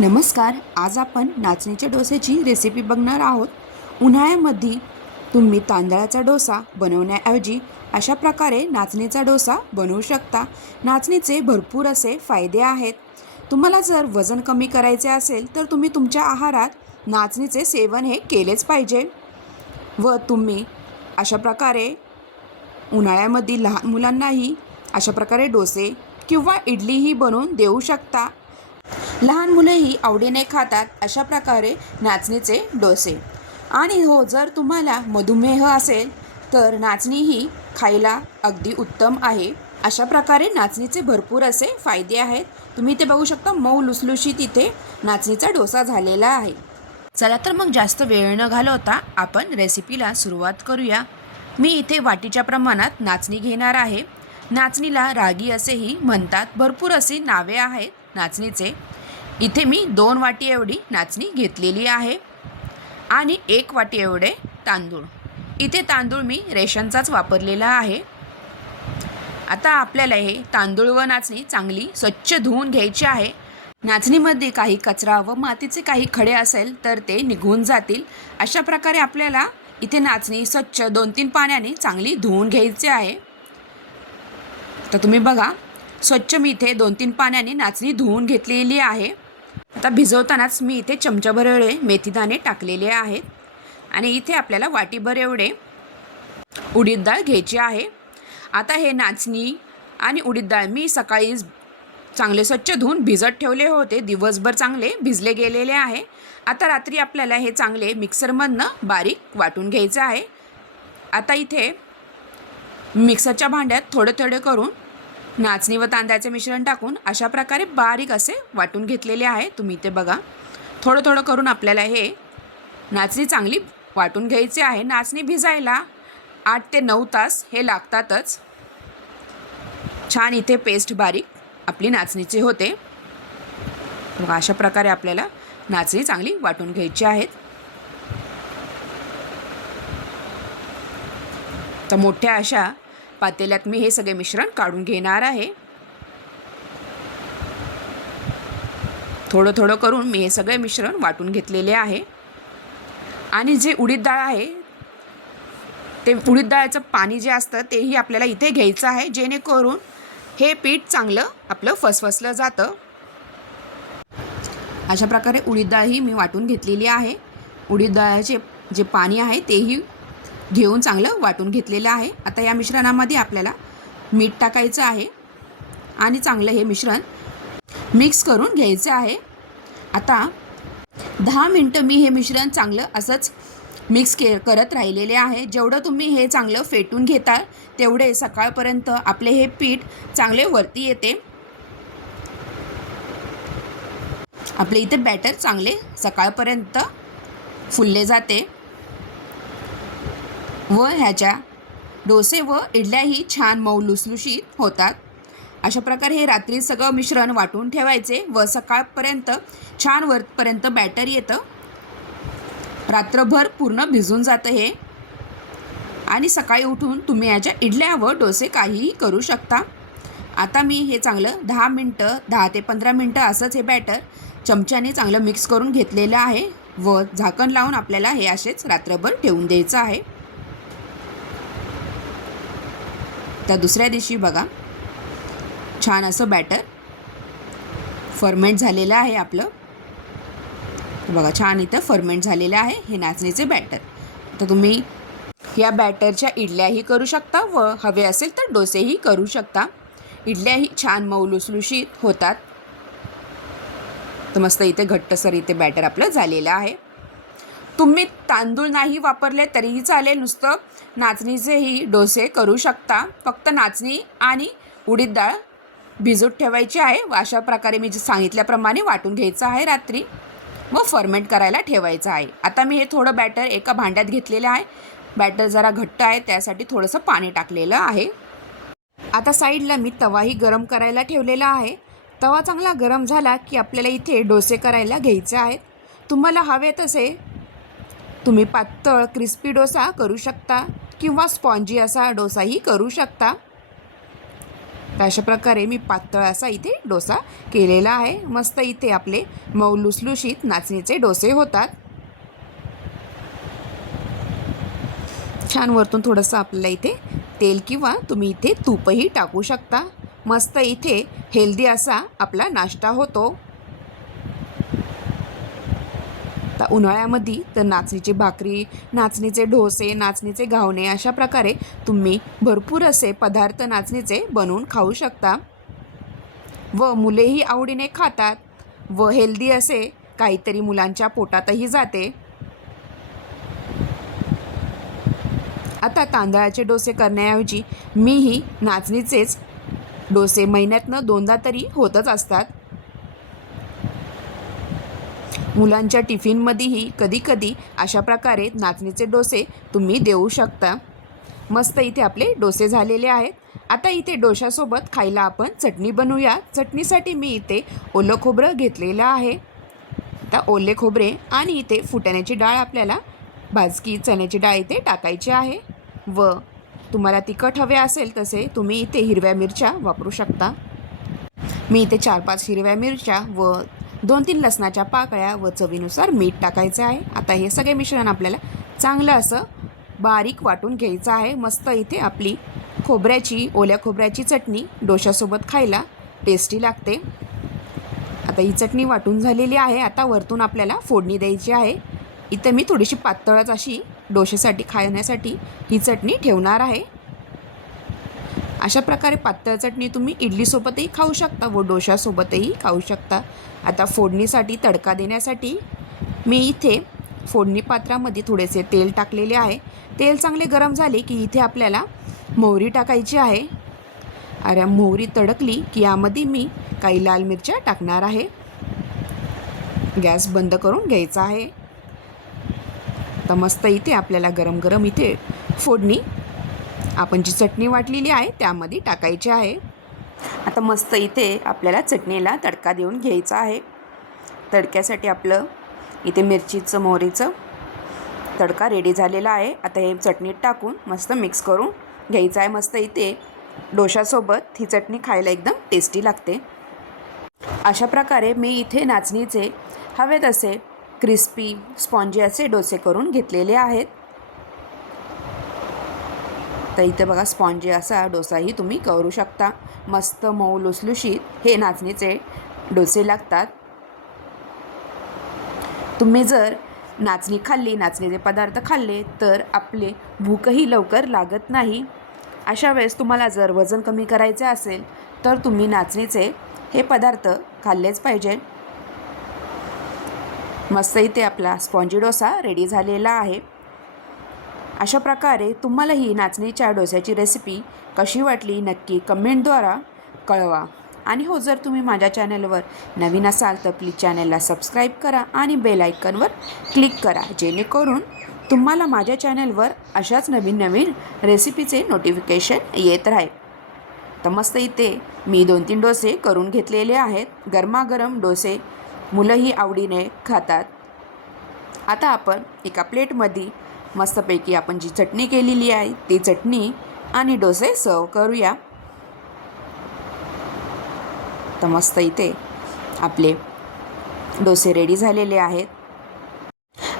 नमस्कार. आज आपण नाचणीच्या डोस्याची रेसिपी बघणार आहोत. उन्हाळ्यामध्ये तुम्ही तांदळाचा डोसा बनवण्याऐवजी अशा प्रकारे नाचणीचा डोसा बनवू शकता. नाचणीचे भरपूर असे फायदे आहेत. तुम्हाला जर वजन कमी करायचे असेल तर तुम्ही तुमच्या आहारात नाचणीचे सेवन हे केलेच पाहिजे. व तुम्ही अशा प्रकारे उन्हाळ्यामध्ये लहान मुलांनाही अशा प्रकारे डोसे किंवा इडलीही बनवून देऊ शकता. लहान मुलेही आवडीने खातात अशा प्रकारे नाचणीचे डोसे. आणि हो, जर तुम्हाला मधुमेह असेल तर नाचणी ही खायला अगदी उत्तम आहे. अशा प्रकारे नाचणीचे भरपूर असे फायदे आहेत. तुम्ही इथे बघू शकता, मऊ लुसलुशीत इथे नाचणीचा डोसा झालेला आहे. चला तर मग जास्त वेळ न घालवता आपण रेसिपीला सुरुवात करूया. मी इथे वाटीच्या प्रमाणात नाचणी घेणार आहे. नाचणीला रागी असेही म्हणतात. भरपूर अशी नावे आहेत नाचणीचे. इथे मी 2 वाटी एवढी नाचणी घेतलेली आहे आणि 1 वाटी एवढे तांदूळ. इथे तांदूळ मी रेशनचाच वापरलेला आहे. आता आपल्याला हे तांदूळ व नाचणी चांगली स्वच्छ धुवून घ्यायची आहे. नाचणीमध्ये काही कचरा व मातीचे काही खडे असेल तर ते निघून जातील. अशा प्रकारे आपल्याला इथे नाचणी स्वच्छ 2-3 पाण्याने चांगली धुवून घ्यायची आहे. तर तुम्ही बघा, स्वच्छ मी इथे 2-3 पाण्याने नाचणी धुवून घेतलेली आहे. आता भिजवतानाच मी इथे चमचाभर एवढे मेथीदाणे टाकलेले आहेत आणि इथे आपल्याला वाटीभर एवढे उडीद डाळ घ्यायची आहे. आता हे नाचणी आणि उडीद डाळ मी सकाळी चांगले स्वच्छ धुवून भिजत ठेवले होते. दिवसभर चांगले भिजले गेलेले आहे. आता रात्री आपल्याला हे चांगले मिक्सरमधनं बारीक वाटून घ्यायचं आहे. आता इथे मिक्सरच्या भांड्यात थोडे थोडे करून नाचणी व तांदळाचे मिश्रण टाकून अशा प्रकारे बारीक असे वाटून घेतलेले आहे. तुम्ही इथे बघा, थोडं थोडं करून आपल्याला हे नाचणी चांगली वाटून घ्यायची आहे. नाचणी भिजायला 8 ते 9 तास हे लागतातच. छान इथे पेस्ट बारीक आपली नाचणीची होते. बघा, अशा प्रकारे आपल्याला नाचणी चांगली वाटून घ्यायची आहेत. तर मोठ्या अशा पातेल्यात मी हे सगळे मिश्रण काढून घेणार आहे. थोडं थोडं करून मी हे सगळे मिश्रण वाटून घेतलेले आहे. आणि जे उडीद डाळ आहे ते उडीद डाळाचं पाणी जे असतं तेही आपल्याला इथे घ्यायचं आहे, जेणेकरून हे पीठ चांगलं आपलं फसफसलं जातं. अशा प्रकारे उडीद डाळही मी वाटून घेतलेली आहे. उडीद डाळाचे जे पाणी आहे तेही घेऊन चांगलं वाटून घेतलेलं आहे. आता या मिश्रणामध्ये आपल्याला मीठ टाकायचं आहे आणि चांगलं हे मिश्रण मिक्स करून घ्यायचं आहे. आता 10 मिनटं मी हे मिश्रण चांगलं असंच मिक्स करत राहिलेले आहे. जेवढं तुम्ही हे चांगलं फेटून घेता तेवढे सकाळपर्यंत आपले हे पीठ चांगले वरती येते. आपले इथे बॅटर चांगले सकाळपर्यंत फुलले जाते व ह्याच्या डोसे व इडल्याही छान मऊ लुसलुशीत होतात. अशा प्रकारे हे रात्री सगळं मिश्रण वाटून ठेवायचे व सकाळपर्यंत छान वरपर्यंत बॅटर येतं. रात्रभर पूर्ण भिजून जातं हे. आणि सकाळी उठून तुम्ही याच्या इडल्या व डोसे काहीही करू शकता. आता मी हे चांगलं 10 ते 15 मिनटं असंच हे बॅटर चमच्याने चांगलं मिक्स करून घेतलेलं आहे व झाकण लावून आपल्याला हे असेच रात्रभर ठेवून द्यायचं आहे. तर दुसऱ्या दिवशी बघा, छान असं बॅटर फर्मेंट झालेलं आहे आपलं. बघा, छान इथं फर्मेंट झालेलं आहे हे नाचणीचे बॅटर. तर तुम्ही या बॅटरच्या इडल्याही करू शकता व हवे असेल तर डोसेही करू शकता. इडल्याही छान मऊ लुसलुशीत होतात. तर मस्त इथे घट्टसर इथे बॅटर आपलं झालेलं आहे. तुम्ही तांदूळ नाही वापरले तरीही चालेल, नुसतं नाचणीचेही डोसे करू शकता. फक्त नाचणी आणि उडीद डाळ भिजत ठेवायची आहे व अशा प्रकारे मी सांगितल्याप्रमाणे वाटून घ्यायचं आहे रात्री व फर्मेंट करायला ठेवायचं आहे. आता मी हे थोडं बॅटर एका भांड्यात घेतलेलं आहे. बॅटर जरा घट्ट आहे त्यासाठी थोडंसं पाणी टाकलेलं आहे. आता साईडला मी तवाही गरम करायला ठेवलेला आहे. तवा चांगला गरम झाला की आपल्याला इथे डोसे करायला घ्यायचे आहेत. तुम्हाला हवे तसे तुम्ही पातळ क्रिस्पी डोसा करू शकता किंवा स्पॉन्जी असा डोसाही करू शकता. तर अशा प्रकारे मी पातळ असा इथे डोसा केलेला आहे. मस्त इथे आपले मऊ लुसलुशीत नाचणीचे डोसे होतात. छान वरतून थोडंसं आपल्याला इथे तेल किंवा तुम्ही इथे तूपही टाकू शकता. मस्त इथे हेल्दी असा आपला नाश्ता होतो. तर उन्हाळ्यामध्ये तर नाचणीची भाकरी, नाचणीचे डोसे, नाचणीचे घावणे अशा प्रकारे तुम्ही भरपूर असे पदार्थ नाचणीचे बनवून खाऊ शकता व मुलेही आवडीने खातात व हेल्दी असे काहीतरी मुलांच्या पोटातही जाते. आता तांदळाचे डोसे करण्याऐवजी मीही नाचणीचेच डोसे महिन्यातनं 2दा तरी होतच असतात. मुलांच्या टिफिनमध्येही कधीकधी अशा प्रकारे नाचणीचे डोसे तुम्ही देऊ शकता. मस्त इथे आपले डोसे झालेले आहेत. आता इथे डोशासोबत खायला आपण चटणी बनवूया. चटणीसाठी मी इथे ओलं खोबरं घेतलेलं आहे. आता ओले खोबरे आणि इथे फुटाण्याची डाळ आपल्याला भाजकी चण्याची डाळ इथे टाकायची आहे व तुम्हाला तिखट हवे असेल तसे तुम्ही इथे हिरव्या मिरच्या वापरू शकता. मी इथे 4-5 हिरव्या मिरच्या व 2-3 लसणाच्या पाकळ्या व चवीनुसार मीठ टाकायचं आहे. आता हे सगळे मिश्रण आपल्याला चांगलं असं बारीक वाटून घ्यायचं आहे. मस्त इथे आपली ओल्या खोबऱ्याची चटणी डोशासोबत खायला टेस्टी लागते. आता ही चटणी वाटून झालेली आहे. आता वरतून आपल्याला फोडणी द्यायची आहे. इथे मी थोडीशी पातळच अशी डोशासाठी खाण्यासाठी ही चटणी ठेवणार आहे. अशा प्रकारे पातळ चटणी तुम्ही इडलीसोबतही खाऊ शकता व डोशासोबतही खाऊ शकता. आता फोडणीसाठी तडका देण्यासाठी मी इथे फोडणी पात्रामध्ये थोडेसे तेल टाकलेले आहे. तेल चांगले गरम झाले की इथे आपल्याला मोहरी टाकायची आहे. अरे मोहरी तडकली की यामध्ये मी काही लाल मिरच्या टाकणार आहे. गॅस बंद करून घ्यायचा आहे. तर मस्त इथे आपल्याला गरम गरम इथे फोडणी आपण जी चटणी वाटलेली आहे त्यामध्ये टाकायची आहे. आता मस्त इथे आपल्याला चटणीला तडका देऊन घ्यायचा आहे. तडक्यासाठी आपलं इथे मिरचीचं मोहरीचं तडका रेडी झालेला आहे. आता हे चटणीत टाकून मस्त मिक्स करून घ्यायचं आहे. मस्त इथे डोशासोबत ही चटणी खायला एकदम टेस्टी लागते. अशा प्रकारे मी इथे नाचणीचे हवे तसे क्रिस्पी स्पॉन्जी असे डोसे करून घेतलेले आहेत. तर इथे बघा स्पॉन्जी असा डोसाही तुम्ही करू शकता. मस्त मऊ लुसलुशीत हे नाचणीचे डोसे लागतात. तुम्ही जर नाचणी खाल्ली, नाचणीचे पदार्थ खाल्ले तर आपले भूकही लवकर लागत नाही. अशा वेळेस तुम्हाला जर वजन कमी करायचे असेल तर तुम्ही नाचणीचे हे पदार्थ खाल्लेच पाहिजे. मस्त इथे आपला स्पॉन्जी डोसा रेडी झालेला आहे. अशा प्रकारे तुम्हाला ही नाचणीच्या डोस्याची रेसिपी कशी वाटली नक्की कमेंटद्वारा कळवा. आणि हो, जर तुम्ही माझ्या चॅनलवर नवीन असाल तर प्लीज चॅनलला सबस्क्राईब करा आणि बेल आयकॉनवर क्लिक करा, जेणेकरून तुम्हाला माझ्या चॅनलवर अशाच नवीन नवीन रेसिपीचे नोटिफिकेशन येत राहील. तर मस्त इथे मी 2-3 डोसे करून घेतलेले आहेत. गरमागरम डोसे मुलंही आवडीने खातात. आता आपण एका प्लेटमध्ये मस्तपैकी आपण जी चटणी केलेली आहे ती चटणी आणि डोसे सर्व करूया. तर मस्त इथे आपले डोसे रेडी झालेले आहेत.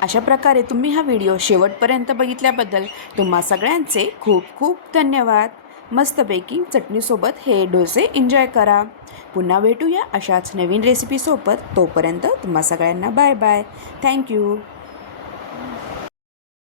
अशा प्रकारे तुम्ही हा व्हिडिओ शेवटपर्यंत बघितल्याबद्दल तुम्हा सगळ्यांचे खूप खूप धन्यवाद. मस्तपैकी चटणीसोबत हे डोसे एन्जॉय करा. पुन्हा भेटूया अशाच नवीन रेसिपीसोबत. तोपर्यंत तुम्हा सगळ्यांना बाय बाय. थँक्यू.